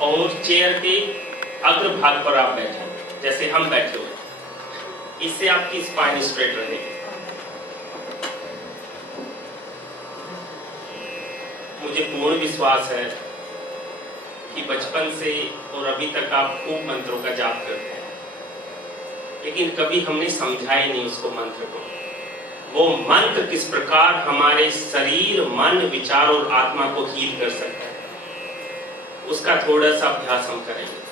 और चेयर के अग्रभाग पर आप बैठे, जैसे हम बैठे हुए। इससे आपकी स्पाइन स्ट्रेट रहेगी। मुझे पूर्ण विश्वास है कि बचपन से और अभी तक आप खूब मंत्रों का जाप करते हैं, लेकिन कभी हमने समझा ही नहीं उसको, मंत्र को। वो मंत्र किस प्रकार हमारे शरीर, मन, विचार और आत्मा को हील कर सकता है, उसका थोड़ा सा अभ्यास हम करेंगे।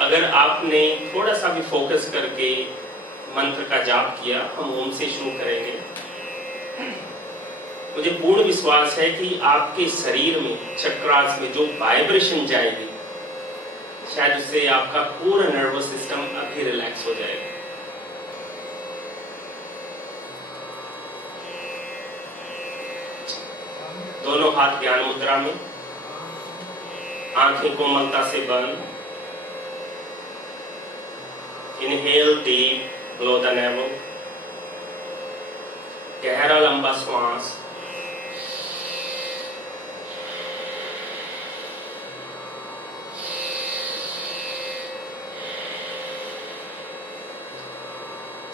अगर आपने थोड़ा सा भी फोकस करके मंत्र का जाप किया, हम ओम से शुरू करेंगे। मुझे पूर्ण विश्वास है कि आपके शरीर में, चक्रास में जो वाइब्रेशन जाएगी, शायद उससे आपका पूरा नर्वस सिस्टम अभी रिलैक्स हो जाएगा। दोनों हाथ ज्ञान मुद्रा में, आंखें कोमलता से बंद। Inhale deep, blow the naval. गहरा लंबा श्वास।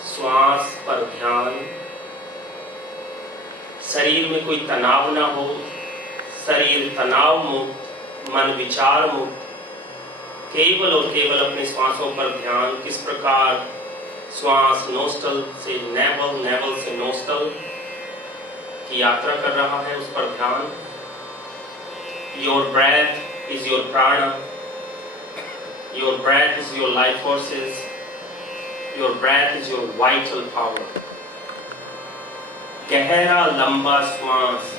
श्वास पर ध्यान। शरीर में कोई तनाव ना हो, शरीर तनाव मुक्त, मन विचार मुक्त। केवल और केवल अपने श्वासों पर ध्यान। किस प्रकार श्वास नोस्टल से नेवल, नेवल से नोस्टल की यात्रा कर रहा है, उस पर ध्यान। Your breath is your prana, your breath is your life forces, your breath is your vital power. गहरा लंबा श्वास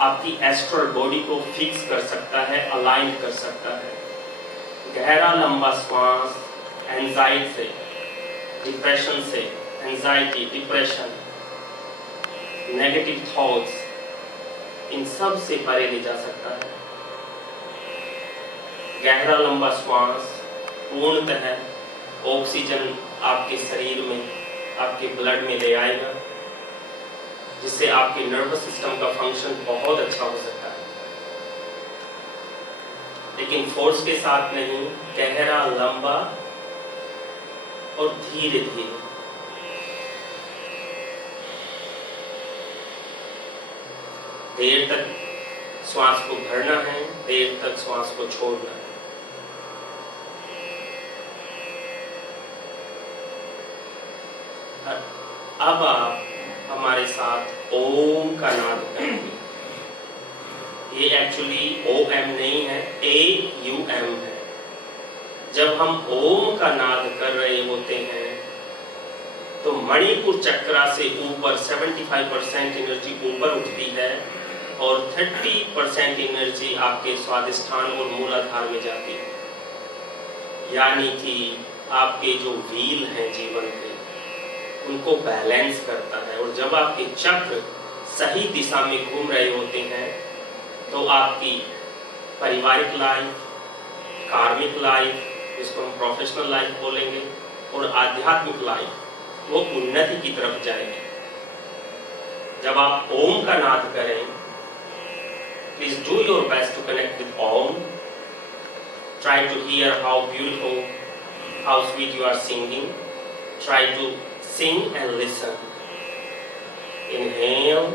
आपकी एस्ट्रल बॉडी को फिक्स कर सकता है, अलाइन कर सकता है। गहरा लंबा श्वास एंजाइटी से, डिप्रेशन से, एंजाइटी, डिप्रेशन, नेगेटिव थॉट्स, इन सब से परे ले जा सकता है। गहरा लंबा श्वास पूर्णतः ऑक्सीजन आपके शरीर में, आपके ब्लड में ले आएगा, जिससे आपके नर्वस सिस्टम का फंक्शन बहुत अच्छा हो सकता है। लेकिन फोर्स के साथ नहीं, गहरा लंबा और धीरे धीरे। देर तक श्वास को भरना है, देर तक श्वास को छोड़ना है। अब आप हमारे साथ ओम का नाद करेंगे। ये एक्चुअली OM नहीं है, AUM है। जब हम ओम का नाद कर रहे होते हैं तो मणिपुर चक्रा से ऊपर 75% एनर्जी ऊपर उठती है और 30% एनर्जी आपके स्वादिष्ठान और मूलाधार में जाती है। यानी कि आपके जो व्हील हैं जीवन के, उनको बैलेंस करता है। और जब आपके चक्र सही दिशा में घूम रहे होते हैं तो आपकी पारिवारिक लाइफ, कार्मिक लाइफ, जिसको हम प्रोफेशनल लाइफ बोलेंगे, और आध्यात्मिक लाइफ, वो उन्नति की तरफ जाएगी। जब आप ओम का नाद करें, please do your best to connect with Om. Try to hear how beautiful, how sweet you are singing. Try to sing and listen. Inhale.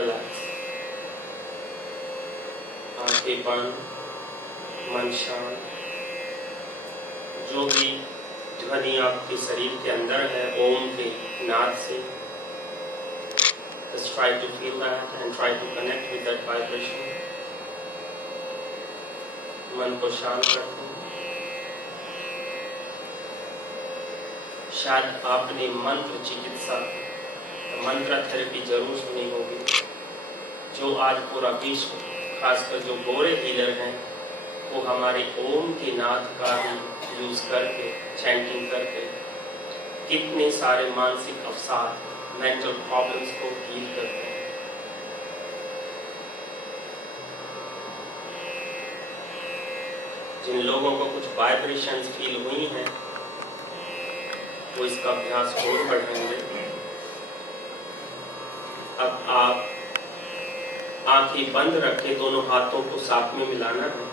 Relax, आंखें बंद, मन शांत। जो भी ध्वनि आपके शरीर के अंदर है ओम के नाद से, just try to feel that and try to connect with that vibration. मन को शांत रखें। शायद आपने मंत्र चिकित्सा, मंत्र थेरेपी जरूर सुनी होगी, जो आज पूरा विश्व, खासकर जो गोरे हीलर हैं, वो हमारे ओम के नाद का ही यूज करके, चैंटिंग करके कितने सारे मानसिक अवसाद, मेंटल प्रॉब्लम्स को हील करते हैं। जिन लोगों को कुछ वाइब्रेशंस फील हुई हैं, वो इसका अभ्यास और बढ़ाएंगे। अब आप आंखें बंद रखें, दोनों हाथों को साथ में मिलाना है।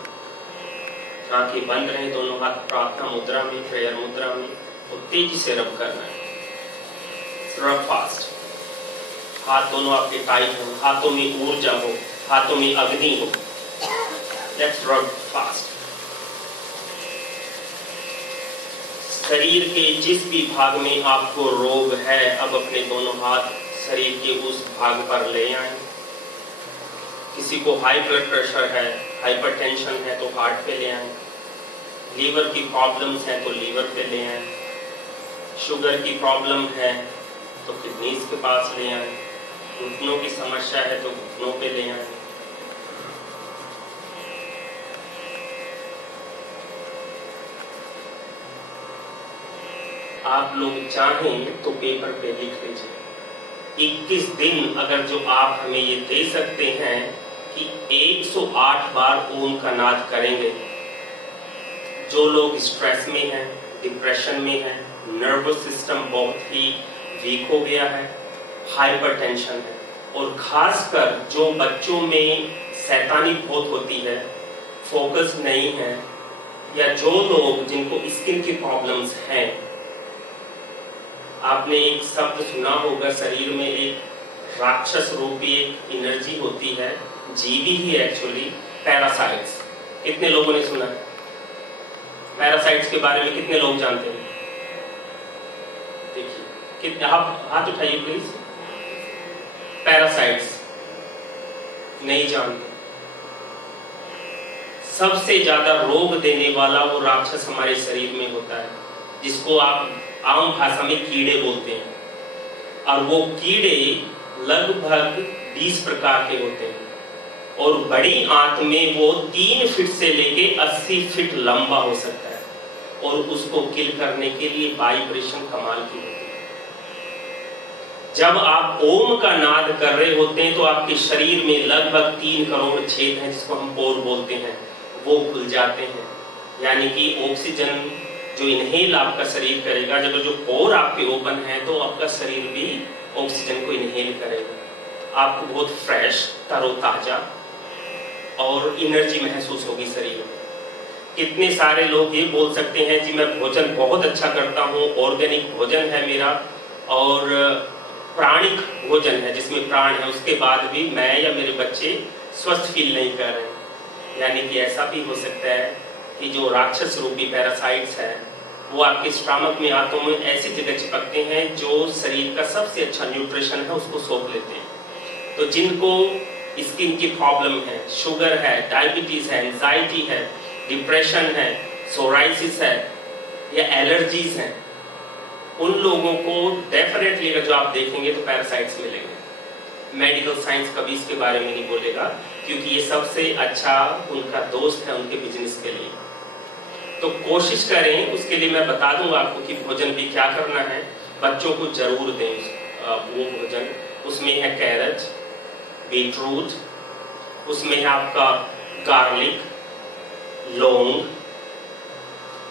आंखें बंद रहें, दोनों हाथ प्रार्थना मुद्रा में, प्रेयर मुद्रा में, और तेजी से रब करना है। रब फास्ट, हाथ दोनों आपके टाइट हो, हाथों में ऊर्जा हो, हाथों में अग्नि हो। लेट्स रब फास्ट। शरीर के जिस भी भाग में आपको रोग है, अब अपने दोनों हाथ शरीर के उस भाग पर ले आए। किसी को हाई ब्लड प्रेशर है, हाइपरटेंशन है तो हार्ट पे ले आए, लीवर की प्रॉब्लम्स हैं तो लीवर पे ले आए, शुगर की प्रॉब्लम है तो किडनीज के पास ले आए, घुटनों की समस्या है तो घुटनों पे ले आए। आप लोग चाहें तो पेपर पे लिख लीजिए। 21 दिन अगर जो आप हमें ये दे सकते हैं कि 108 बार ओम का नाद करेंगे। जो लोग स्ट्रेस में हैं, डिप्रेशन में हैं, नर्वस सिस्टम बहुत ही वीक हो गया है, हाइपरटेंशन है, और खासकर जो बच्चों में शैतानी बहुत होती है, फोकस नहीं है, या जो लोग जिनको स्किन की प्रॉब्लम्स हैं, आपने एक शब्द सुना होगा, शरीर में एक राक्षस रूपी एक एनर्जी होती है, जीवी ही एक्चुअली, पैरासाइट्स। कितने लोगों ने सुना? पैरासाइट्स के बारे में कितने लोग जानते हैं? देखिए, कितने हाथ उठाइए प्लीज। पैरासाइट्स नहीं जानते। सबसे ज्यादा रोग देने वाला वो राक्षस हमारे शरीर में होता है, जिसको आप आम भाषा में कीड़े बोलते हैं, और वो कीड़े लगभग 20 प्रकार के होते हैं, और बड़ी आंत में वो 3 फीट से लेके 80 फीट लंबा हो सकता है, और उसको किल करने के लिए वाइब्रेशन कमाल की होती है। जब आप ओम का नाद कर रहे होते हैं तो आपके शरीर में लगभग 3 करोड़ छेद हैं, जिसको हम पोर बोलते हैं, वो खुल जाते हैं। यानी कि ऑक्सीजन जो इनहेल आपका शरीर करेगा, जब जो पोर आपके ओपन है तो आपका शरीर भी ऑक्सीजन को इनहेल करेगा। आपको बहुत फ्रेश, तरोताजा और एनर्जी महसूस होगी शरीर में। कितने सारे लोग ये बोल सकते हैं जी मैं भोजन बहुत अच्छा करता हूँ, ऑर्गेनिक भोजन है मेरा और प्राणिक भोजन है जिसमें प्राण है, उसके बाद भी मैं या मेरे बच्चे स्वस्थ फील नहीं कर रहे। यानी कि ऐसा भी हो सकता है कि जो राक्षस रूपी पैरासाइट्स है वो आपके स्टमक में, आंतों में ऐसी जगह चिपकते हैं जो शरीर का सबसे अच्छा न्यूट्रिशन है उसको सोख लेते हैं। तो जिनको स्किन की प्रॉब्लम है, शुगर है, डायबिटीज है, एंजाइटी है, डिप्रेशन है, सोराइसिस है या एलर्जीज हैं, उन लोगों को डेफिनेटली अगर जो आप देखेंगे तो पैरासाइट्स मिलेंगे। मेडिकल साइंस कभी इसके बारे में नहीं बोलेगा, क्योंकि ये सबसे अच्छा उनका दोस्त है उनके बिजनेस के लिए। तो कोशिश करें, उसके लिए मैं बता दूंगा आपको कि भोजन भी क्या करना है। बच्चों को जरूर दें वो भोजन। उसमें है कैरेट, बीटरूट, उसमें है आपका गार्लिक, लौंग।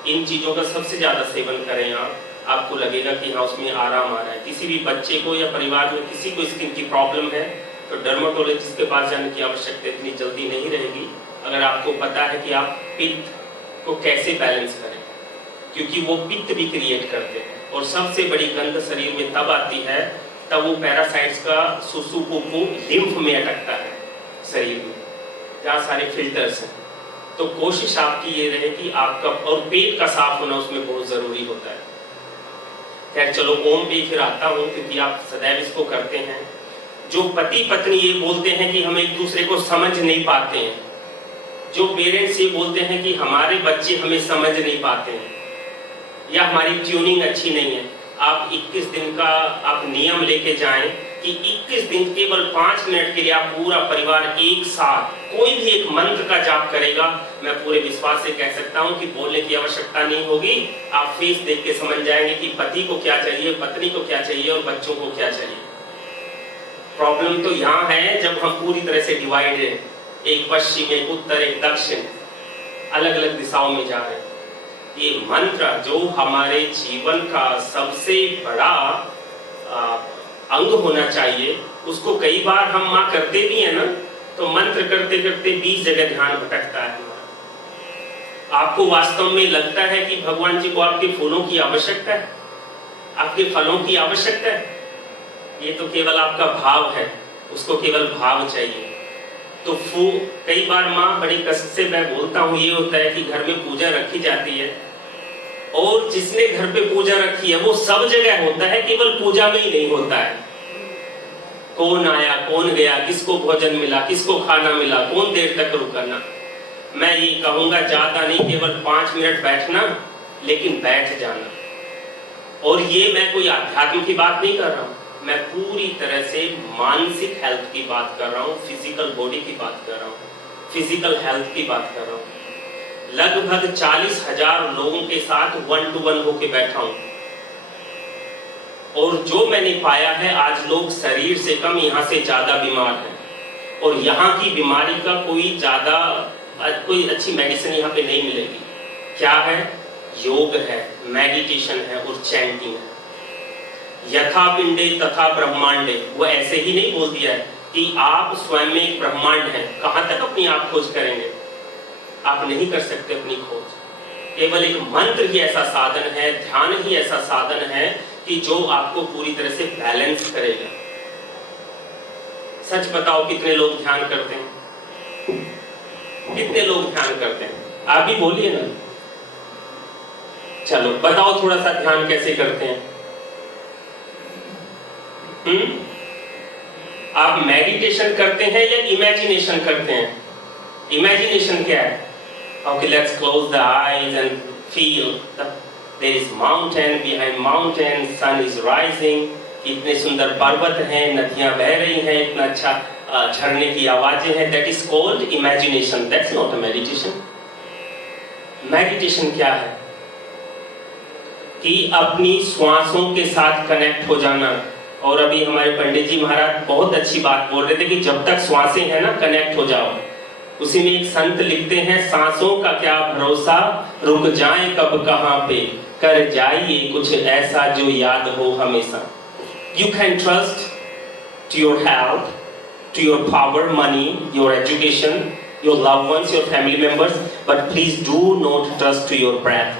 इन चीज़ों का सबसे ज़्यादा सेवन करें आप, आपको लगेगा कि हाँ उसमें आराम आ रहा है। किसी भी बच्चे को या परिवार में किसी को स्किन की प्रॉब्लम है तो डर्मेटोलॉजिस्ट के पास जाने की आवश्यकता इतनी जल्दी नहीं रहेगी, अगर आपको पता है कि आप पित्त को कैसे बैलेंस करें, क्योंकि वो पित्त भी क्रिएट करते हैं। और सबसे बड़ी गंध शरीर में तब आती है तब वो पैरासाइट्स का सुसु पुपु लिम्फ में अटकता है शरीर में, जहाँ सारे फिल्टर्स हैं। तो कोशिश आपकी ये रहे कि आपका और पेट का साफ होना उसमें बहुत जरूरी होता है। खैर चलो ओम पे फिर आता हूँ, क्योंकि आप सदैव इसको करते हैं। जो पति पत्नी ये बोलते हैं कि हम एक दूसरे को समझ नहीं पाते हैं, जो पेरेंट्स ये बोलते हैं कि हमारे बच्चे हमें समझ नहीं पाते हैं या हमारी ट्यूनिंग अच्छी नहीं है, आप 21 दिन का आप नियम लेके जाएं कि 21 दिन केवल 5 मिनट के लिए आप पूरा परिवार एक साथ कोई भी एक मंत्र का जाप करेगा। मैं पूरे विश्वास से कह सकता हूं कि बोलने की आवश्यकता नहीं होगी, आप फेस देख के समझ जाएंगे कि पति को क्या चाहिए, पत्नी को क्या चाहिए और बच्चों को क्या चाहिए। प्रॉब्लम तो यहाँ है जब हम पूरी तरह से डिवाइड हैं, एक पश्चिम, एक उत्तर, एक दक्षिण, अलग अलग दिशाओं में जा रहे हैं। ये मंत्र जो हमारे जीवन का सबसे बड़ा अंग होना चाहिए, उसको कई बार हम माँ करते भी है ना, तो मंत्र करते करते 20 जगह ध्यान भटकता है। आपको वास्तव में लगता है कि भगवान जी को आपके फूलों की आवश्यकता है, आपके फलों की आवश्यकता है? ये तो केवल आपका भाव है, उसको केवल भाव चाहिए। तो कई बार माँ बड़ी कष्ट से मैं बोलता हूँ, ये होता है कि घर में पूजा रखी जाती है और जिसने घर पे पूजा रखी है वो सब जगह होता है, केवल पूजा में ही नहीं होता है। कौन आया, कौन गया, किसको भोजन मिला, किसको खाना मिला, कौन देर तक रुकना। मैं ये कहूंगा ज्यादा नहीं, केवल 5 मिनट बैठना, लेकिन बैठ जाना। और ये मैं कोई आध्यात्म की बात नहीं कर रहा हूँ, मैं पूरी तरह से मानसिक हेल्थ की बात कर रहा हूँ, फिजिकल बॉडी की बात कर रहा हूँ, फिजिकल हेल्थ की बात कर रहा हूँ। लगभग 40,000 लोगों के साथ 1 to 1 होके बैठा हूँ, और जो मैंने पाया है आज लोग शरीर से कम यहाँ से ज्यादा बीमार हैं, और यहाँ की बीमारी का कोई अच्छी मेडिसिन यहाँ पे नहीं मिलेगी। क्या है? योग है, मेडिटेशन है और चैंटिंग है। यथा पिंडे तथा ब्रह्मांडे, वो ऐसे ही नहीं बोल दिया है कि आप स्वयं में एक ब्रह्मांड हैं। कहां तक अपनी आप खोज करेंगे? आप नहीं कर सकते अपनी खोज। केवल एक मंत्र ही ऐसा साधन है, ध्यान ही ऐसा साधन है कि जो आपको पूरी तरह से बैलेंस करेगा। सच बताओ कितने लोग ध्यान करते हैं? कितने लोग ध्यान करते हैं? आप भी बोलिए ना। चलो बताओ थोड़ा सा ध्यान कैसे करते हैं? आप मेडिटेशन करते हैं या इमेजिनेशन करते हैं? इमेजिनेशन क्या है? Okay, let's close the eyes and feel there is mountain, behind mountain sun is rising. इतने सुंदर पर्वत हैं, नदियां बह रही हैं, इतना अच्छा झरने की आवाजें हैं। That is called imagination. That's not a meditation. Meditation क्या है? कि अपनी श्वासों के साथ कनेक्ट हो जाना। और अभी हमारे पंडित जी महाराज बहुत अच्छी बात बोल रहे थे कि जब तक श्वासें हैं ना, कनेक्ट हो जाओ। उसी में एक संत लिखते हैं, सांसों का क्या भरोसा, रुक जाए कब कहां पे, कर जाइए कुछ ऐसा जो याद हो हमेशा। You can trust to your health, to your power, money, your education, your loved ones, your family members, but please do not trust to your breath.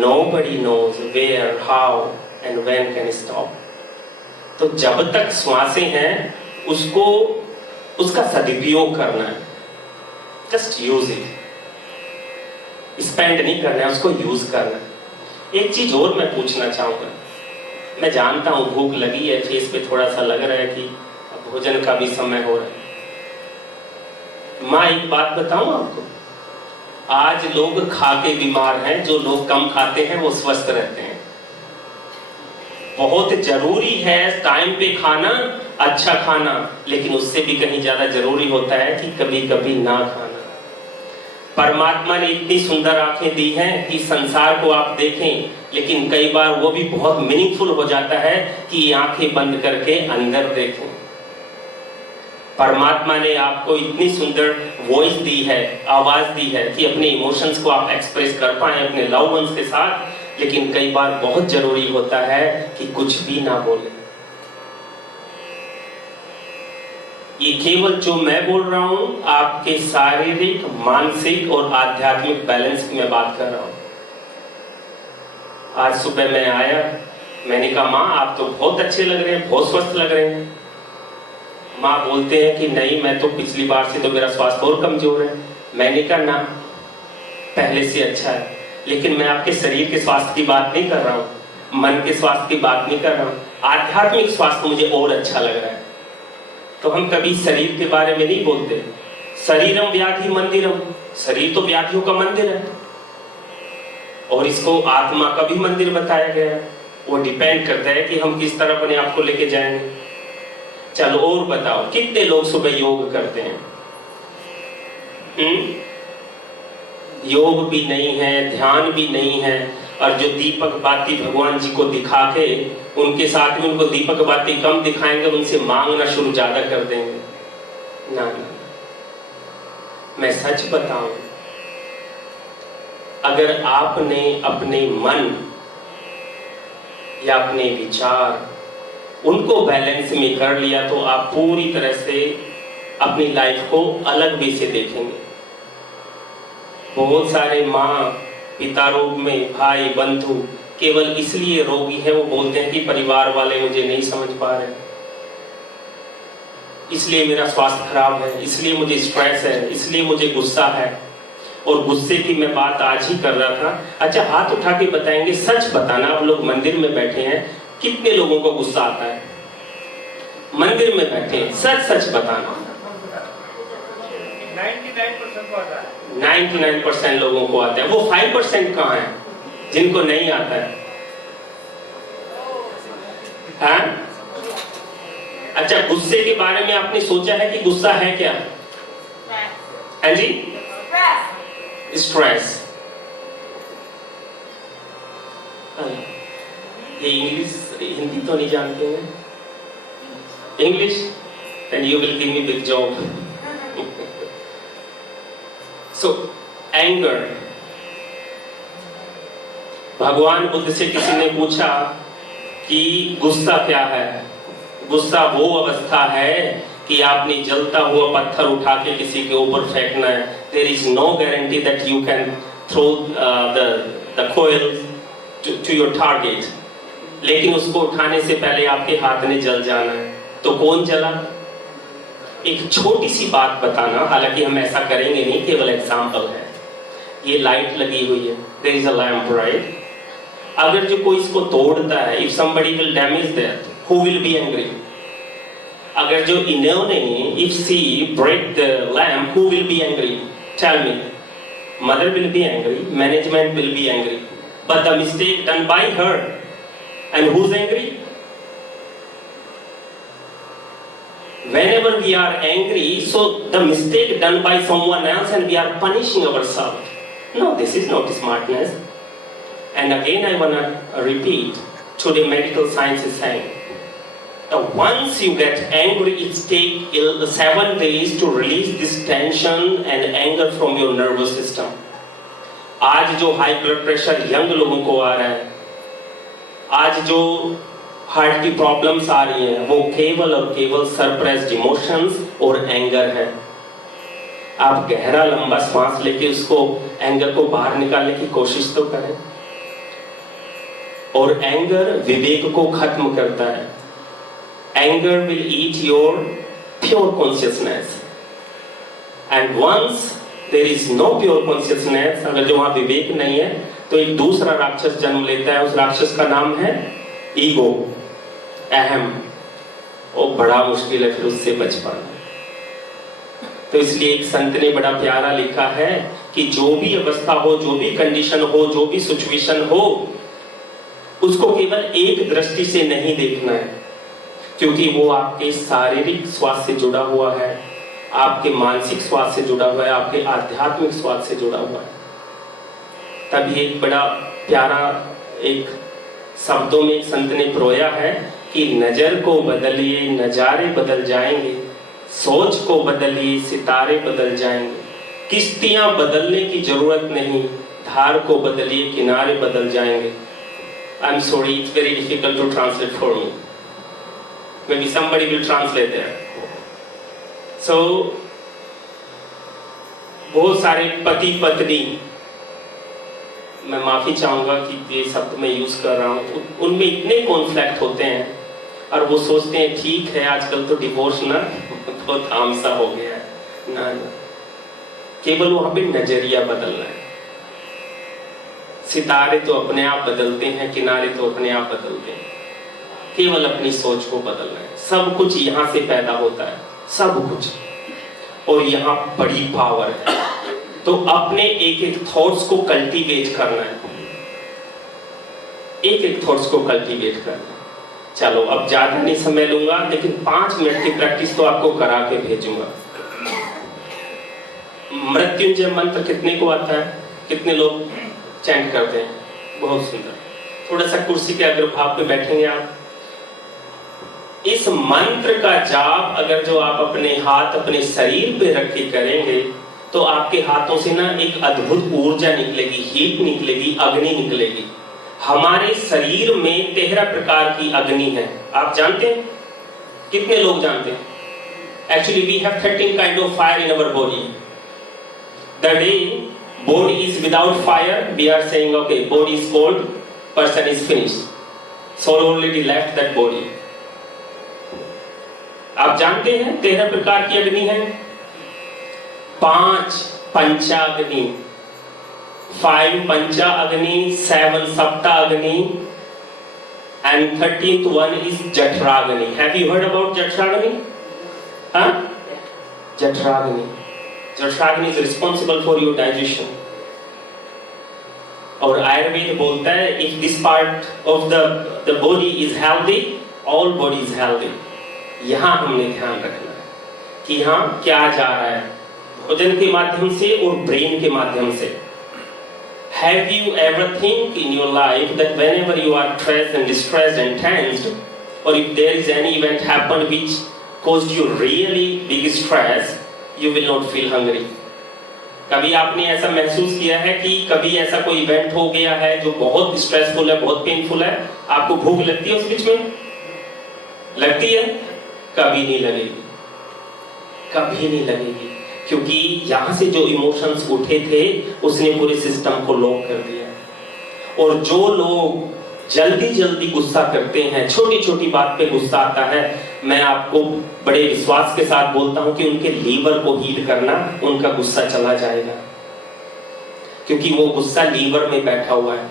Nobody knows where, how and when can stop. तो जब तक श्वासें हैं उसको उसका सदुपयोग करना है। Just use it, spend नहीं करना है, उसको यूज करना है। एक चीज और मैं पूछना चाहूंगा, मैं जानता हूं भूख लगी है, फेस पे थोड़ा सा लग रहा है कि भोजन का भी समय हो रहा है। माँ एक बात बताऊं आपको, आज लोग खा के बीमार हैं, जो लोग कम खाते हैं वो स्वस्थ रहते हैं। बहुत जरूरी है टाइम पे खाना, अच्छा खाना, लेकिन उससे भी कहीं ज्यादा जरूरी होता है कि कभी कभी ना खाना। परमात्मा ने इतनी सुंदर आंखें दी हैं कि संसार को आप देखें, लेकिन कई बार वो भी बहुत मीनिंगफुल हो जाता है कि आंखें बंद करके अंदर देखें। परमात्मा ने आपको इतनी सुंदर वॉइस दी है, आवाज दी है कि अपने इमोशंस को आप एक्सप्रेस कर पाए अपने लव वंस के साथ, लेकिन कई बार बहुत जरूरी होता है कि कुछ भी ना बोले। ये केवल जो मैं बोल रहा हूं, आपके शारीरिक, मानसिक और आध्यात्मिक बैलेंस की मैं बात कर रहा हूं। आज सुबह मैं आया, मैंने कहा माँ आप तो बहुत अच्छे लग रहे हैं, बहुत स्वस्थ लग रहे हैं। माँ बोलते हैं कि नहीं, मैं तो पिछली बार से तो मेरा स्वास्थ्य और कमजोर है। मैंने कहा ना, पहले से अच्छा है, लेकिन मैं आपके शरीर के स्वास्थ्य की बात नहीं कर रहा हूँ, मन के स्वास्थ्य की बात नहीं कर रहा हूँ, आध्यात्मिक स्वास्थ्य मुझे और अच्छा लग रहा है। तो हम कभी शरीर के बारे में नहीं बोलते। शरीरम व्याधि मंदिरम, शरीर तो व्याधियों का मंदिर है, और इसको आत्मा का भी मंदिर बताया गया है। वो डिपेंड करता है कि हम किस तरह अपने आप को लेके जाएंगे। चलो और बताओ, कितने लोग सुबह योग करते हैं? योग भी नहीं है, ध्यान भी नहीं है, और जो दीपक बाती भगवान जी को दिखा के उनके साथ में उनको दीपक बाती कम दिखाएंगे, उनसे मांगना शुरू ज्यादा कर देंगे। ना ना, मैं सच बताऊं, अगर आपने अपने मन या अपने विचार उनको बैलेंस में कर लिया तो आप पूरी तरह से अपनी लाइफ को अलग वे से देखेंगे। बहुत सारे माँ पिता रोग में, भाई बंधु केवल इसलिए रोगी है, वो बोलते हैं कि परिवार वाले मुझे नहीं समझ पा रहे, इसलिए मेरा स्वास्थ्य खराब है, इसलिए मुझे स्ट्रेस है, इसलिए मुझे गुस्सा है। और गुस्से की मैं बात आज ही कर रहा था। अच्छा, हाथ उठा के बताएंगे, सच बताना, आप लोग मंदिर में बैठे हैं, कितने लोगों को गुस्सा आता है? मंदिर में बैठे हैं, सच सच बताना। 99% लोगों को आता है। वो 5% कहाँ है जिनको नहीं आता है? हाँ? अच्छा, गुस्से के बारे में आपने सोचा है कि गुस्सा है क्या? हाँ जी, स्ट्रेस। ये इंग्लिश हिंदी तो नहीं जानते हैं? English? then you will give me big job. So anger, भगवान बुद्ध से किसी ने पूछा कि गुस्सा क्या है? गुस्सा वो अवस्था है कि आपने जलता हुआ पत्थर उठा के किसी के ऊपर फेंकना है। There is no guarantee that you can throw the coil to your target, लेकिन उसको उठाने से पहले आपके हाथ ने जल जाना है। तो कौन जला? एक छोटी सी बात बताना, हालांकि हम ऐसा करेंगे नहीं, केवल एग्जाम्पल है। ये लाइट लगी हुई है, there is a lamp, right? अगर जो कोई इसको तोड़ता है, if somebody will damage that, who will be angry? अगर जो इन्होंने, if she break the lamp, who will be angry? Tell me. Mother will be angry, management will be angry, but the mistake done by her, and who's angry? Whenever we are angry, so the mistake done by someone else and we are punishing ourselves. No, this is not smartness. And again I want to repeat, today medical science is saying that once you get angry, it takes 7 days to release this tension and anger from your nervous system. आज जो high blood pressure young लोगों को आ रहा है, आज जो heart की problems आ रही हैं, वो केवल और केवल सरप्रेस्ड इमोशंस और एंगर है। आप गहरा लंबा सांस लेके उसको, एंगर को बाहर निकालने की कोशिश तो करें। और एंगर विवेक को खत्म करता है। Anger will eat your pure consciousness, and once there is no pure consciousness, अगर जो वहां विवेक नहीं है, तो एक दूसरा राक्षस जन्म लेता है। उस राक्षस का नाम है ईगो, अहम। वो बड़ा मुश्किल है फिर उससे बच पाना। तो इसलिए एक संत ने बड़ा प्यारा लिखा है कि जो भी अवस्था हो, जो भी कंडीशन हो, जो भी सिचुएशन हो, उसको केवल एक दृष्टि से नहीं देखना है, क्योंकि वो आपके शारीरिक स्वास्थ्य से जुड़ा हुआ है, आपके मानसिक स्वास्थ्य से जुड़ा हुआ है, आपके आध्यात्मिक स्वास्थ्य से जुड़ा हुआ है। तभी एक बड़ा प्यारा एक शब्दों में एक संत ने प्रोया है कि नजर को बदलिए नजारे बदल जाएंगे, सोच को बदलिए सितारे बदल जाएंगे, किश्तियां बदलने की जरूरत नहीं, धार को बदलिए किनारे बदल जाएंगे। I am sorry, it's very difficult to translate for me, maybe somebody will translate there. So बहुत सारे पति पत्नी मैं माफ़ी चाहूँगा कि ये शब्द मैं यूज़ कर रहा हूँ, उनमें इतने कॉन्फ्लिक्ट होते हैं और वो सोचते हैं ठीक है आजकल तो डिवोर्स ना बहुत आम सा हो गया है। ना ना, केवल वहाँ पे नजरिया बदलना है। सितारे तो अपने आप बदलते हैं, किनारे तो अपने आप बदलते हैं, केवल अपनी सोच को बदलना है। सब कुछ यहाँ से पैदा होता है, सब कुछ, और यहाँ बड़ी पावर है। तो अपने एक एक थॉट्स को कल्टीवेट करना है, एक एक थॉट्स को कल्टीवेट करना है। चलो अब ज्यादा नहीं समय लूंगा, लेकिन 5 मिनट की प्रैक्टिस तो आपको करा के भेजूंगा। मृत्युंजय मंत्र कितने को आता है? कितने लोग चैंट करते हैं? बहुत सुंदर। थोड़ा सा कुर्सी के अग्रभाग पे बैठेंगे आप। इस मंत्र का जाप अगर जो आप अपने हाथ अपने शरीर पे रख के करेंगे तो आपके हाथों से ना एक अद्भुत ऊर्जा निकलेगी, हीट निकलेगी, अग्नि निकलेगी। हमारे शरीर में 13 प्रकार की अग्नि है, आप जानते हैं? कितने लोग जानते हैं? Actually we have 13 kind of fire in our body. The day body is without fire, we are saying okay, body is cold, person is finished. Soul already left that body. आप जानते हैं 13 प्रकार की अग्नि है? 5 पंचाग्नि, 5 पंचा अग्नि, 7 सप्ता अग्नि, and 13th one is Jatragni. Have you heard about Jatragni? Huh? Jatragni. Jatragni is responsible for your digestion. और आयुर्वेद बोलता है if this part of the body is healthy, all body is healthy. यहाँ हमने ध्यान रखना है कि यहाँ क्या जा रहा है, भोजन के माध्यम से और ब्रेन के माध्यम से। Have you ever think in your life that whenever you are stressed and distressed and tensed, or if there is any event happen which caused you really big stress, you will not feel hungry? कभी आपने ऐसा महसूस किया है कि कभी ऐसा कोई इवेंट हो गया है जो बहुत स्ट्रेसफुल है, बहुत पेनफुल है, आपको भूख लगती है उस बीच में? लगती है? कभी नहीं लगेगी, कभी नहीं लगेगी, क्योंकि यहां से जो इमोशंस उठे थे उसने पूरे सिस्टम को लॉक कर दिया। और जो लोग जल्दी जल्दी गुस्सा करते हैं, छोटी छोटी बात पे गुस्सा आता है, मैं आपको बड़े विश्वास के साथ बोलता हूं कि उनके लीवर को हीट करना, उनका गुस्सा चला जाएगा, क्योंकि वो गुस्सा लीवर में बैठा हुआ है।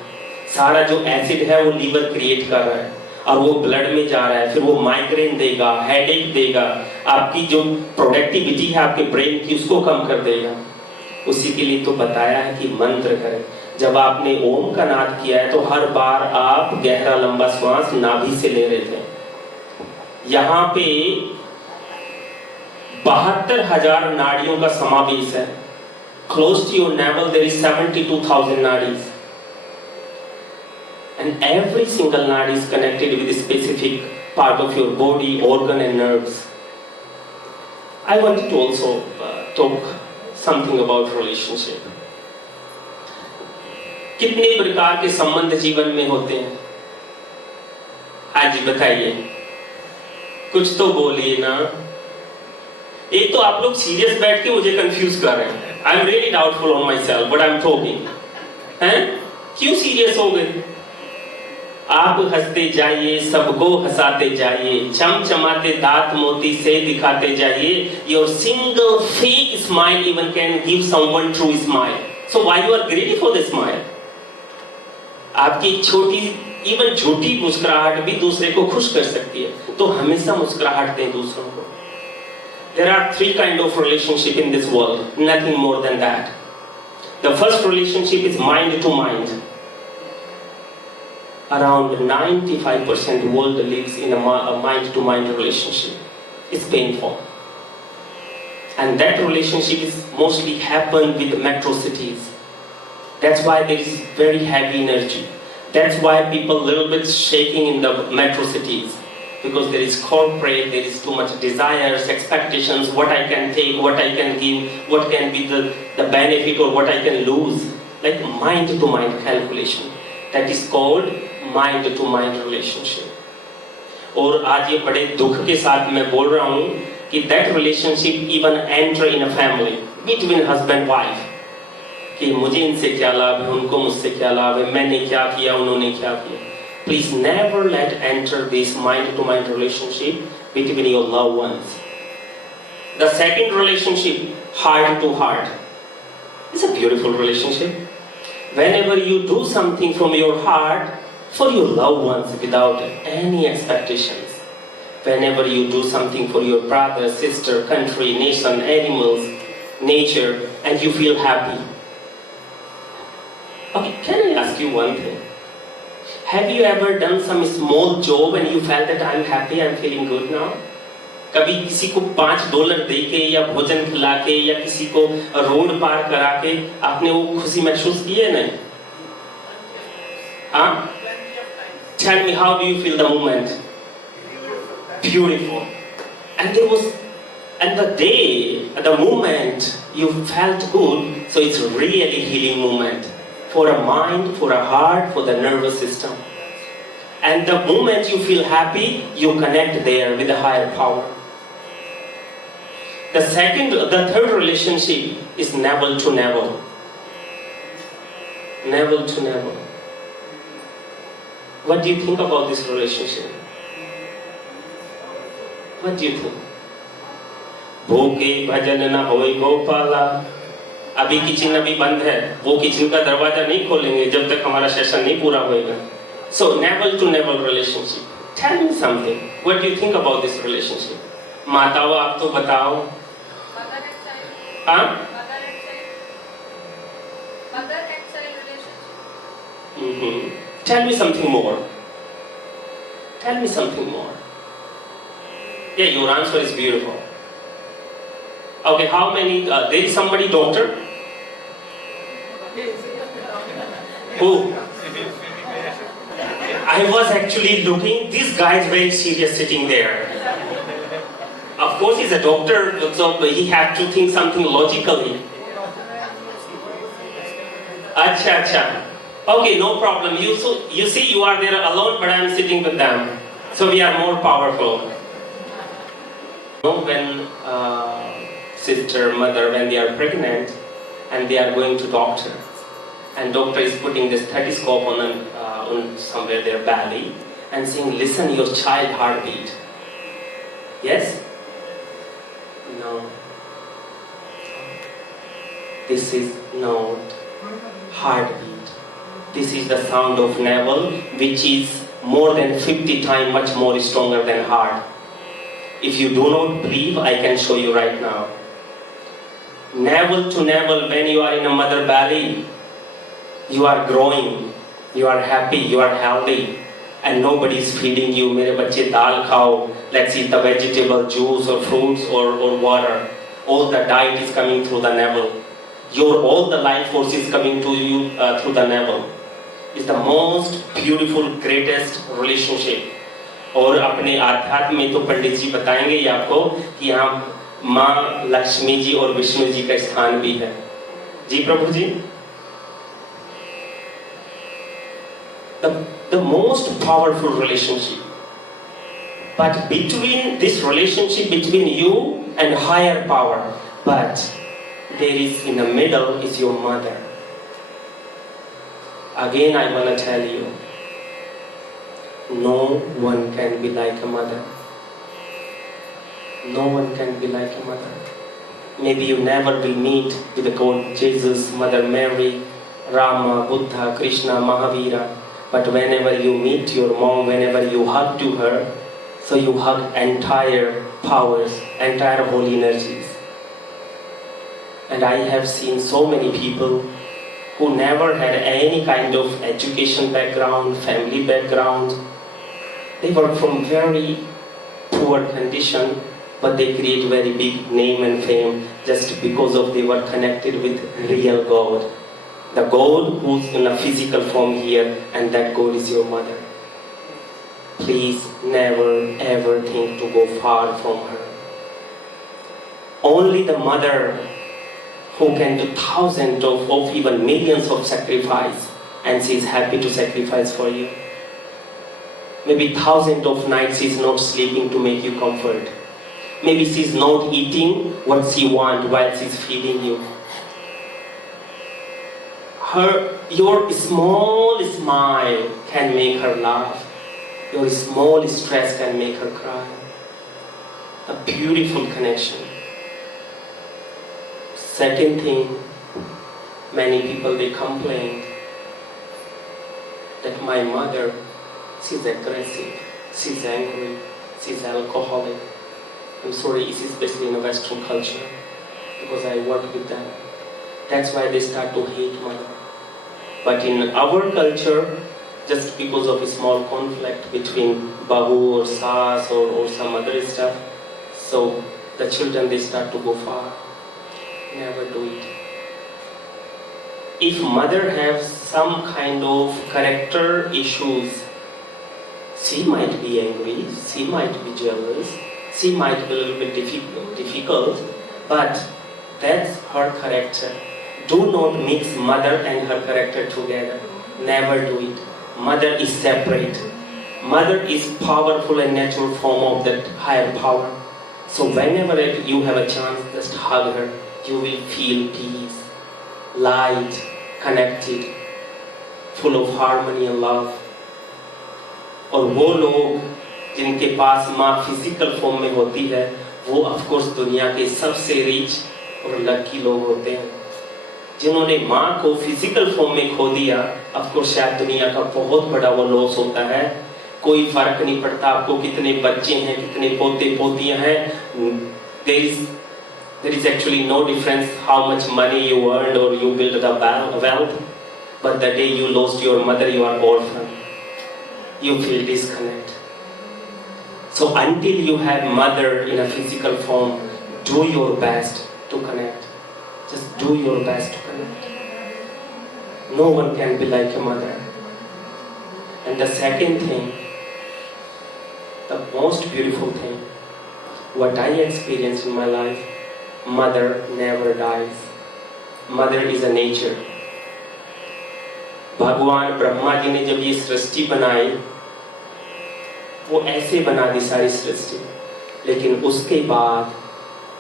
सारा जो एसिड है वो लीवर क्रिएट कर रहा है और वो ब्लड में जा रहा है, फिर वो माइग्रेन देगा, हेडेक देगा, आपकी जो प्रोडक्टिविटी है आपके ब्रेन की उसको कम कर देगा। उसी के लिए तो बताया है कि मंत्र करें। जब आपने ओम का नाद किया है तो हर बार आप गहरा लंबा श्वास नाभि से ले रहे थे। यहाँ पे 72,000 नाड़ियों का समावेश है। Close to your navel there is 72,000 nadis. And every single nadi is connected with a specific part of your body, organ and nerves. I wanted to also talk something about relationship. कितने प्रकार के संबंध जीवन में होते हैं? हाँ जी बताइए, कुछ तो बोलिए ना। एक तो आप लोग सीरियस बैठ के मुझे कंफ्यूज कर रहे हैं। I am really doubtful on my self but I am talking. हैं? क्यों सीरियस हो गए? आप हंसते जाइए, सबको हंसाते जाइए, चमचमाते दांत मोती से दिखाते जाइए। Your single fake smile even can give someone true smile. So why you are greedy for the smile? आपकी छोटी इवन झूठी मुस्कुराहट भी दूसरे को खुश कर सकती है, तो हमेशा मुस्कुराहट दें दूसरों को। There are 3 kind of relationship in this world, nothing more than that. The first relationship is mind to mind. Around 95% world lives in a mind to mind relationship. It's painful. And that relationship is mostly happen with metro cities. That's why there is very heavy energy. That's why people little bit shaking in the metro cities. Because there is corporate, there is too much desires, expectations, what I can take, what I can give, what can be the benefit or what I can lose. Like mind to mind calculation. That is called mind to mind relationship. और आज ये बड़े दुख के साथ मैं बोल रहा हूँ कि that relationship even enter in a family between husband wife. कि मुझे इनसे क्या लाभ है, उनको मुझसे क्या लाभ है, मैंने क्या किया, उन्होंने क्या किया. Please never let enter this mind-to-mind relationship between your loved ones. The second relationship, heart to heart, is a beautiful relationship. Whenever you do something from your heart for your loved ones without any expectations, whenever you do something for your brother, sister, country, nation, animals, nature, and you feel happy. Okay, can I ask you one thing? Have you ever done some small job and you felt that I'm happy, I'm feeling good now? कभी किसी को $5 दे के या भोजन खिला के या किसी को रोड पार करा के आपने वो खुशी महसूस की है नहीं? हाँ? Tell me, how do you feel the moment? Beautiful. And there was, and the day, the moment you felt good, so it's really healing moment for a mind, for a heart, for the nervous system. And the moment you feel happy, you connect there with a higher power. The third relationship is navel to navel. Navel to navel. What do you think about this relationship? What do you think? भूखे भजन न होए गोपाला. अभी kitchen अभी बंद है, वो kitchen का दरवाजा नहीं खोलेंगे जब तक हमारा सेशन नहीं पूरा होएगा. So navel to navel relationship. Tell me something. What do you think about this relationship? माताओं आप तो बताओ. हाँ? Mother and child relationship. Tell me something more. Tell me something more. Yeah, your answer is beautiful. Okay, how many? There is somebody doctor. Who? I was actually looking. This guy is very serious sitting there. Of course, he's a doctor, so he had to think something logically. Acha, acha. Okay, no problem. You see, you are there alone, but I am sitting with them, so we are more powerful. When sister, mother, when they are pregnant and they are going to doctor, and doctor is putting this stethoscope on somewhere their belly and saying, listen your child heartbeat. Yes? No. This is not heartbeat. This is the sound of navel, which is more than 50 times much more stronger than heart. If you do not believe, I can show you right now. Navel to navel, when you are in a mother belly, you are growing, you are happy, you are healthy, and nobody is feeding you. मेरे बच्चे दाल खाओ, let's eat the vegetable, juice or fruits or water. All the diet is coming through the navel. All the life force is coming to you through the navel. It's the most beautiful, greatest relationship. और अपने आध्यात्म में तो पंडित जी बताएंगे ही आपको कि यहाँ माँ लक्ष्मी जी और विष्णु जी का स्थान भी है. जी प्रभु जी. The most powerful relationship. But between this relationship between you and higher power, but there is in the middle is your mother. Again, I want to tell you, no one can be like a mother. No one can be like a mother. Maybe you never will meet with the God, Jesus, Mother Mary, Rama, Buddha, Krishna, Mahavira. But whenever you meet your mom, whenever you hug to her, so you hug entire powers, entire holy energies. And I have seen so many people who never had any kind of education background, family background. They were from very poor condition, but they create very big name and fame just because of they were connected with real God. The God who's in a physical form here, and that God is your mother. Please never ever think to go far from her. Only the mother who can do thousands of even millions of sacrifice, and she is happy to sacrifice for you. Maybe thousands of nights she is not sleeping to make you comfort. Maybe she is not eating what she wants while she is feeding you. Your small smile can make her laugh. Your small stress can make her cry. A beautiful connection. Second thing, many people they complain that my mother, she's aggressive, she's angry, she's alcoholic. I'm sorry, this is especially in a Western culture because I work with them. That's why they start to hate mother. But in our culture, just because of a small conflict between bahu or saas or some other stuff, so the children they start to go far. Never do it. If mother has some kind of character issues, she might be angry, she might be jealous, she might be a little bit difficult, but that's her character. Do not mix mother and her character together. Never do it. Mother is separate. Mother is powerful and natural form of that higher power. So whenever you have a chance, just hug her. You will feel peace, light, connected, full of harmony and love. और वो लोग जिनके पास माँ physical form में होती है, वो of course दुनिया के सबसे रिच और लकी लोग होते हैं. जिन्होंने माँ को फिजिकल फॉर्म में खो दिया, ऑफ कोर्स शायद दुनिया का बहुत बड़ा वो लॉस होता है. कोई फर्क नहीं पड़ता आपको कितने बच्चे हैं, कितने पोते पोतियां हैं. There is actually no difference how much money you earned or you build the wealth, but the day you lost your mother, you are orphan. You feel disconnect. So until you have mother in a physical form, do your best to connect. Just do your best to connect. No one can be like a mother. And the second thing, the most beautiful thing, what I experienced in my life, mother never dies. Mother is a nature. भगवान ब्रह्मा जी ने जब ये सृष्टि बनाई, वो ऐसे बना दी सारी सृष्टि, लेकिन उसके बाद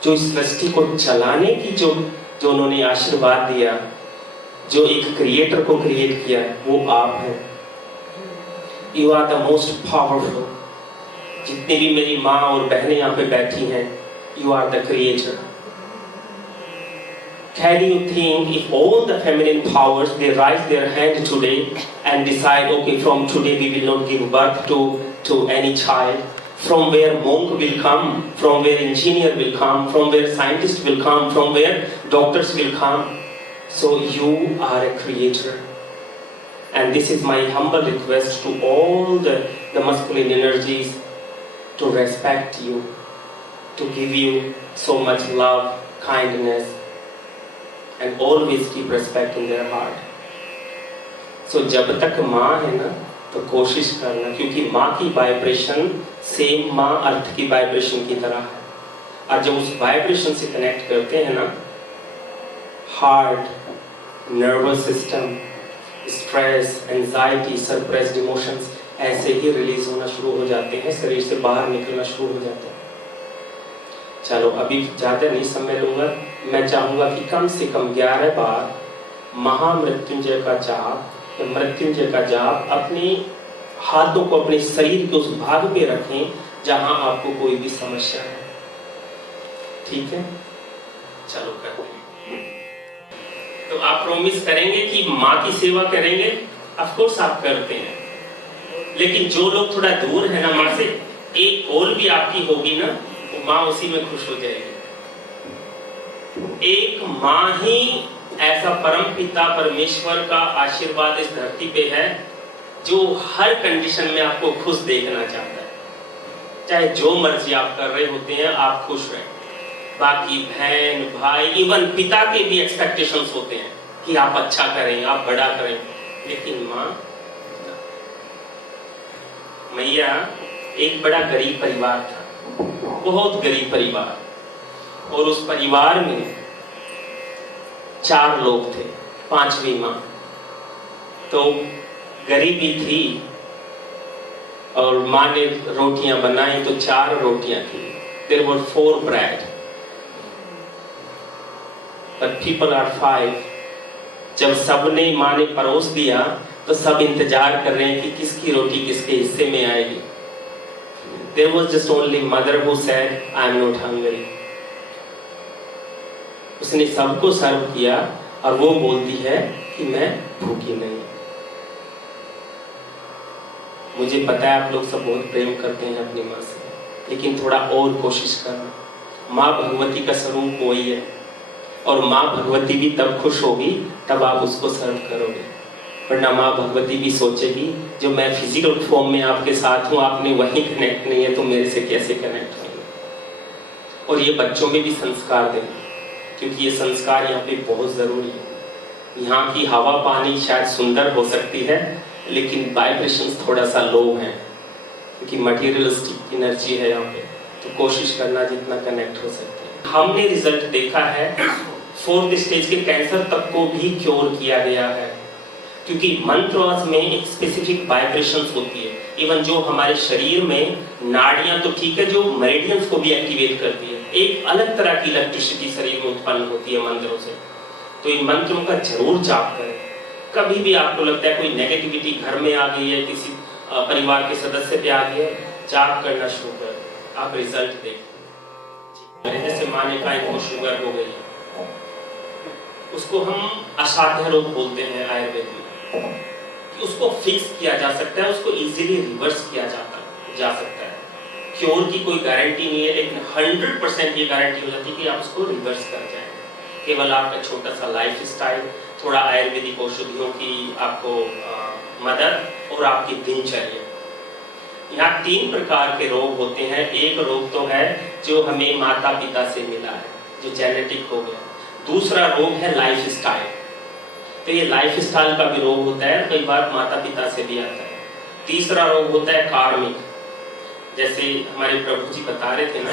जो इस सृष्टि को चलाने की जो उन्होंने आशीर्वाद दिया, जो एक क्रिएटर को क्रिएट किया, वो आप हैं. You are the most powerful. जितनी भी मेरी माँ और बहनें यहाँ पे बैठी हैं, you are the creator. Can you think if all the feminine powers they raise their hand today and decide, okay, from today we will not give birth to any child, from where monk will come, from where engineer will come, from where scientist will come, from where doctors will come. So you are a creator. And this is my humble request to all the masculine energies to respect you, to give you so much love, kindness, and always keep respect in their heart. So जब तक माँ है ना, तो कोशिश करना, क्योंकि माँ की वाइब्रेशन सेम माँ अर्थ की वाइब्रेशन की तरह है. और जब उस वाइब्रेशन से कनेक्ट करते हैं ना, heart, nervous system, stress, anxiety, suppressed emotions ऐसे ही रिलीज होना शुरू हो जाते हैं, शरीर से बाहर निकलना शुरू हो जाते हैं. चलो अभी ज़्यादा नहीं समय लूँगा. मैं चाहूँगा कि कम से कम 11 बार महामृत्युंजय का जाप, मृत्युंजय का जाप अपने हाथों को अपने शरीर के उस भाग पे रखें जहाँ आपको कोई भी समस्या है. ठीक है, चलो करते हैं. तो आप प्रॉमिस करेंगे कि माँ की सेवा करेंगे? ऑफ कोर्स आप करते हैं, लेकिन जो लोग थोड़ा दूर है ना माँ से, एक कॉल भी आपकी होगी ना, तो माँ उसी में खुश हो जाएगी. एक माँ ही ऐसा परम पिता परमेश्वर का आशीर्वाद इस धरती पे है जो हर कंडीशन में आपको खुश देखना चाहता है. चाहे जो मर्जी आप कर रहे होते हैं, आप खुश रहें. बाकी बहन भाई इवन पिता के भी एक्सपेक्टेशंस होते हैं कि आप अच्छा करें, आप बड़ा करें, लेकिन माँ, मैया एक बड़ा गरीब परिवार था, बहुत गरीब परिवार, और उस परिवार में 4 लोग थे, 5वीं माँ. तो गरीबी थी और माँ ने रोटियां बनाई तो 4 रोटियां थी. There were 4 bread, but people are 5. जब सबने माँ ने परोस दिया तो सब इंतजार कर रहे हैं कि किसकी रोटी किसके हिस्से में आएगी। There was just only mother who said, I am not hungry. उसने सबको सर्व किया और वो बोलती है कि मैं भूखी नहीं। मुझे पता है आप लोग सब बहुत प्रेम करते हैं अपनी माँ से, लेकिन थोड़ा और कोशिश करना। माँ भगवती का स्वरूप वही है, और माँ भगवती भी तब खुश होगी तब आप उसको सर्व करोगे, वरना माँ भगवती भी सोचेगी जो मैं फिजिकल फॉर्म में आपके साथ हूँ, आपने वहीं कनेक्ट नहीं है तो मेरे से कैसे कनेक्ट होंगे। और ये बच्चों में भी संस्कार दें, क्योंकि ये संस्कार यहाँ पे बहुत ज़रूरी है। यहाँ की हवा पानी शायद सुंदर हो सकती है, लेकिन वाइब्रेशंस थोड़ा सा लो है, क्योंकि मटेरियलिस्टिक एनर्जी है यहाँ पे। तो कोशिश करना जितना कनेक्ट हो सकते हैं। हमने रिजल्ट देखा है, 4th स्टेज के कैंसर तक को भी क्योर किया गया है, क्योंकि मंत्रवास में एक स्पेसिफिक वाइब्रेशंस होती है। इवन जो हमारे शरीर में नाड़ियां तो ठीक है, जो मेरिडियंस को भी एक्टिवेट करती है, एक अलग तरह की इलेक्ट्रिसिटी शरीर में उत्पन्न होती है मंत्रों से। तो इन मंत्रों का जरूर जाप करें। कभी भी आपको लगता है कोई नेगेटिविटी घर में आ गई है, किसी परिवार के सदस्य पे आ गई है, जाप करना शुरू करें, आप रिजल्ट देखें। जैसे माँ ने कहा इनको शुगर हो गई, उसको हम असाध्य रोग बोलते हैं आयुर्वेद में, कि उसको फिक्स किया जा सकता है, उसको इजीली रिवर्स किया जा सकता है। क्योर की कोई गारंटी नहीं है, लेकिन 100% ये गारंटी हो जाती है कि आप उसको रिवर्स कर जाएं। केवल आपका छोटा सा लाइफ स्टाइल, थोड़ा आयुर्वेदिक औषधियों की आपको मदद और आपकी दिनचर्या। यहाँ 3 प्रकार के रोग होते हैं। एक रोग तो है जो हमें माता पिता से मिला है, जो जेनेटिक हो गया। दूसरा रोग है लाइफ स्टाइल, तो ये लाइफ स्टाइल का भी रोग होता है, कई बार माता पिता से भी आता है। तीसरा रोग होता है कार्मिक, जैसे हमारे प्रभु जी बता रहे थे ना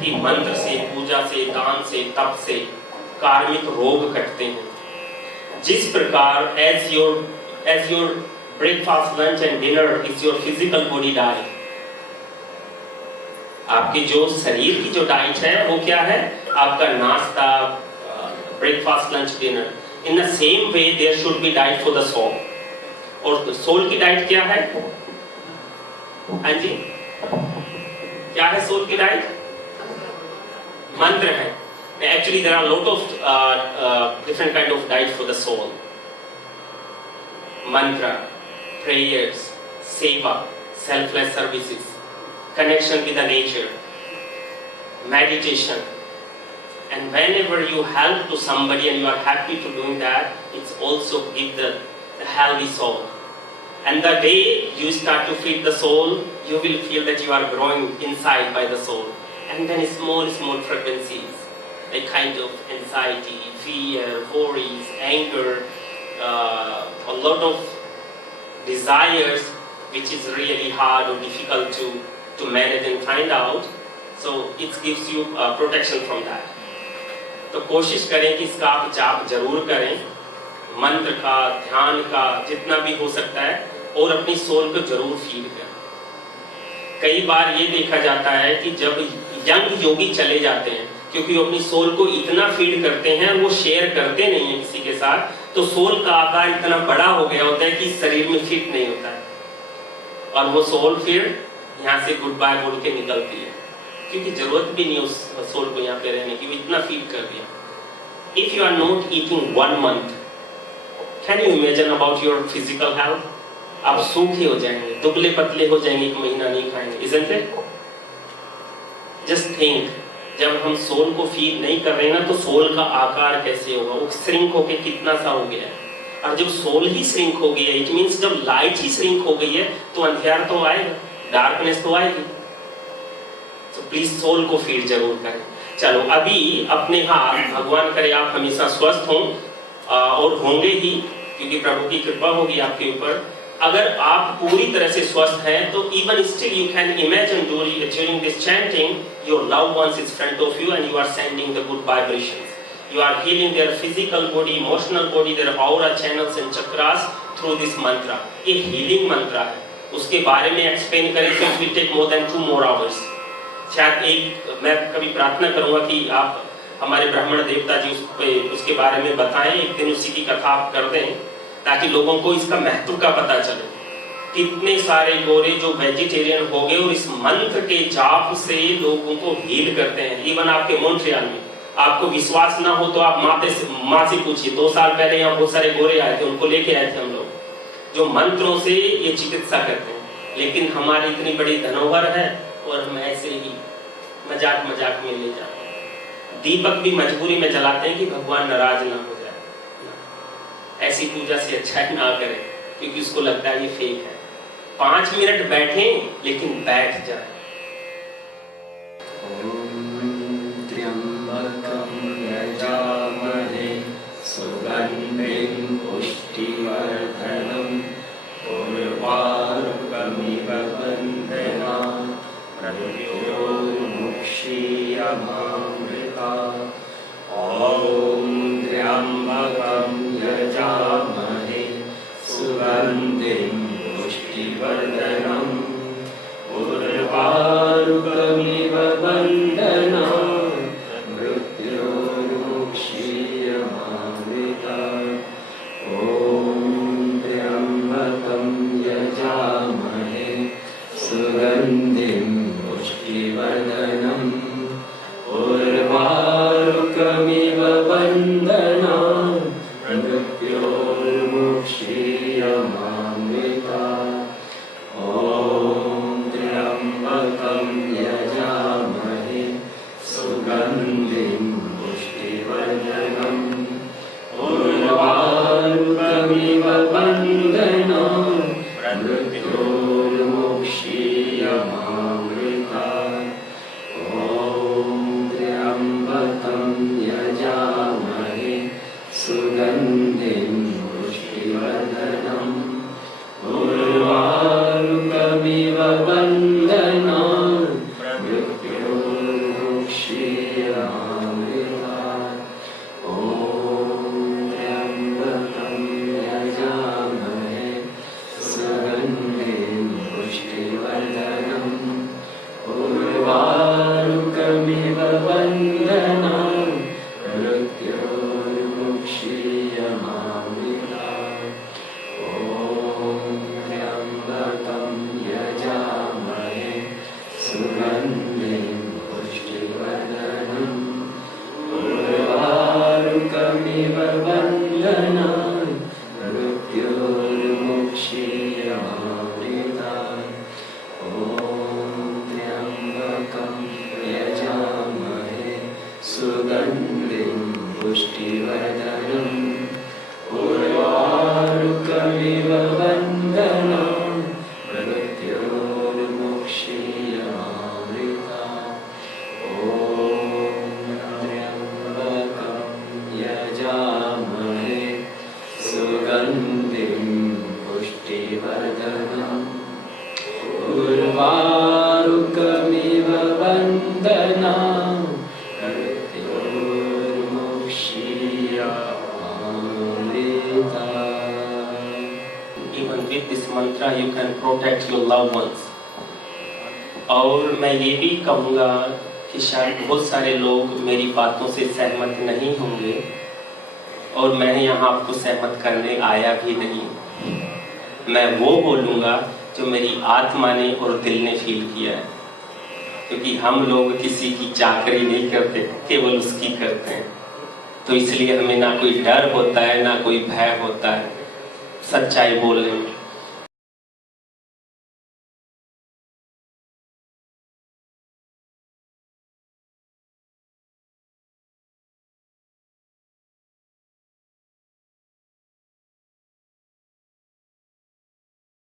कि मंत्र से, पूजा से, दान से, तप से कार्मिक रोग कटते हैं। जिस प्रकार as your breakfast, lunch and dinner is your physical body diet, आपके जो शरीर की जो डाइट है वो क्या है, आपका नाश्ता, breakfast, lunch, dinner. In the same way there should be diet for the soul. और सोल की डाइट क्या है? हाँ जी, क्या है सोल की डाइट? मंत्र है। Actually there are a lot of different kind of diet for the soul. Mantra, prayers, seva, selfless services, connection with the nature, meditation. And whenever you help to somebody and you are happy to doing that, it's also give the healthy soul. And the day you start to feed the soul, you will feel that you are growing inside by the soul. And then small frequencies, a kind of anxiety, fear, worries, anger, a lot of desires which is really hard or difficult to manage and find out. So it gives you protection from that. तो कोशिश करें कि इसका आप जाप जरूर करें, मंत्र का, ध्यान का, जितना भी हो सकता है, और अपनी सोल को जरूर फीड करें। कई बार ये देखा जाता है कि जब यंग योगी चले जाते हैं, क्योंकि वो अपनी सोल को इतना फीड करते हैं, वो शेयर करते नहीं है किसी के साथ, तो सोल का आकार इतना बड़ा हो गया होता है कि शरीर में फिट नहीं होता है, और वो सोल फिर यहाँ से गुड बाय बोल के निकलती है, क्योंकि जरूरत भी नहीं उस सोल को यहाँ पे रहने की, वो इतना फीड कर दिया। If you are not eating 1 month, can you imagine about your physical health? आप सूखे हो जाएंगे, दुबले पतले हो जाएंगे, 1 महीना नहीं खाएंगे, isn't it? Just think, जब हम सोल को फीड नहीं कर रहे हैं ना, तो सोल का आकार कैसे होगा, वो श्रिंक होके कितना सा हो गया है। और जब सोल ही श्रिंक हो गई है, इट मींस जब लाइट ही श्रिंक हो गई है, तो अंधेरा तो आएगा, डार्कनेस तो आएगी। तो प्लीज सोल को फीड जरूर करें। चलो अभी अपने हाथ, भगवान करे आप हमेशा स्वस्थ हों, और होंगे ही, क्योंकि प्रभु की कृपा होगी आपके ऊपर। अगर आप पूरी तरह से स्वस्थ हैं, तो even still you can imagine during this chanting, your loved ones is front of you and you are sending the good vibrations. You are healing their physical body, emotional body, their aura channels and chakras through this mantra. ये healing mantra है, उसके बारे में explain करें तो it will take more than 2 more hours. शायद मैं कभी प्रार्थना करूँगा कि आप हमारे ब्राह्मण देवता जी उसके बारे में बताएं, एक दिन उसी की कथा आप कर दें ताकि लोगों को इसका महत्व का पता चले। कितने सारे गोरे जो वेजिटेरियन हो गए और इस मंत्र के जाप से लोगों को हील करते हैं। इवन आपके मॉन्ट्रियल में, आपको विश्वास ना हो तो आप माँ से पूछिए। 2 साल पहले यहाँ बहुत सारे गोरे आए थे, उनको लेके आए थे हम लोग, जो मंत्रों से ये चिकित्सा करते हैं। लेकिन हमारी इतनी बड़ी धरोहर है और हम ऐसे ही मजाक मजाक में ले जाते हैं। दीपक भी मजबूरी में जलाते हैं कि भगवान नाराज ना हो जाए। ऐसी पूजा से अच्छा ही ना करें, क्योंकि उसको लगता है ये फेक है। 5 मिनट बैठें लेकिन बैठ जाए। सुगन्धिं पुष्टिवर्धनं उर्वारुकमिव बन्धनान् मृत्योर्मुक्षीयमामृतात्। ॐ त्र्यम्बकं यजामहे सुगन्धिं पुष्टिवर्धनम् उर्वारुकमिव बन्धनान् मृत्योर्मुक्षीयमामृतात्। ॐ त्र्यम्बकं यजामहे सुगन्धिं पुष्टिवर्धनम् उर्वारुकमिव बन्धनान् मृत्योर्मुक्षीयमामृतात्। ॐ त्र्यम्बकं यजामहे सुगन्धिं पुष्टिवर्धनम् उर्वारुकमिव बन्धनान् मृत्योर्मुक्षीयमामृतात्। ॐ त्र्यम्बकं यजामहे सुगन्धिं पुष्टिवर्धनम् उर्वारुकमिव बन्धनान् मृत्योर्मुक्षीयमामृतात्। ॐ त्र्यम्बकं यजामहे सुगन्धिं पुष्टिवर्धनम् उर्वारुकमिव बन्धनान् मृत्योर्मुक्षीयमामृतात्। ॐ त्र्यम्बकं यजामहे सुगन्धिं पुष्टिवर्धनम् उर्वारुकमिव बन्धनान् मृत्योर्मुक्षीयमामृतात्। ॐ त्र्यम्बकं यजामहे सुगन्धिं पुष्टिवर्धनम् उर्वारुकमिव बन्धनान् मृत्योर्मुक्षीयमामृतात्। ॐ त्र्यम्बकं यजामहे सुगन्धिं पुष्टिवर्धनम् उर्वारुकमिव बन्धनान् मृत्योर्मुक्षीयमामृतात्। Even with this mantra you can protect your loved ones. और मैं ये भी कहूँगा कि शायद बहुत सारे लोग मेरी बातों से सहमत नहीं होंगे और मैंने यहाँ आपको सहमत करने आया भी नहीं। मैं वो बोलूँगा जो मेरी आत्मा ने और दिल ने फील किया है, क्योंकि हम लोग किसी की चाकरी नहीं करते, केवल उसकी करते हैं। तो इसलिए हमें ना कोई डर होता है ना कोई भय होता है सच्चाई बोलने में।